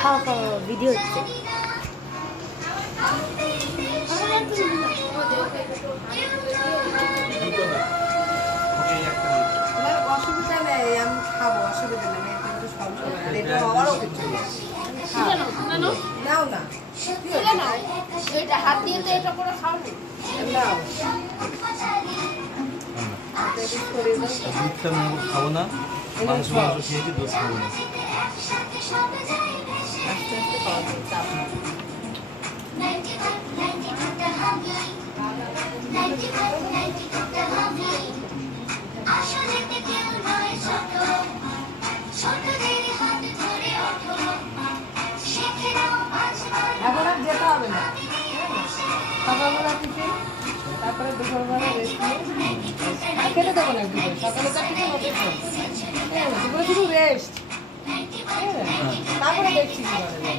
খাওয়া খাওয়া ভিডিও হচ্ছে। অসুবিধা নেই, আমি খাবো, অসুবিধা নেই, কিন্তু সব সময় আর এটা হওয়ারও কিছু নেই। নাও না, এটা হাত দিয়ে তো এটা করে খাও না। নাও। দুধটা আমি খাবো না, মাংস খেয়েছি, দুধ খাবো না। আস্তে আস্তে খাওয়া যায়, চাপ নেই। এখন আর যেতে হবে না, সকালবেলা টিফিন, তারপরে দুপুরবেলা রেস্ট নিয়ে আর খেতে দেবো না। দুপুরে সকালে তো টিফিন অফিস, দুপুরে শুধু রেস্ট, তারপরে দেখছি কি করে।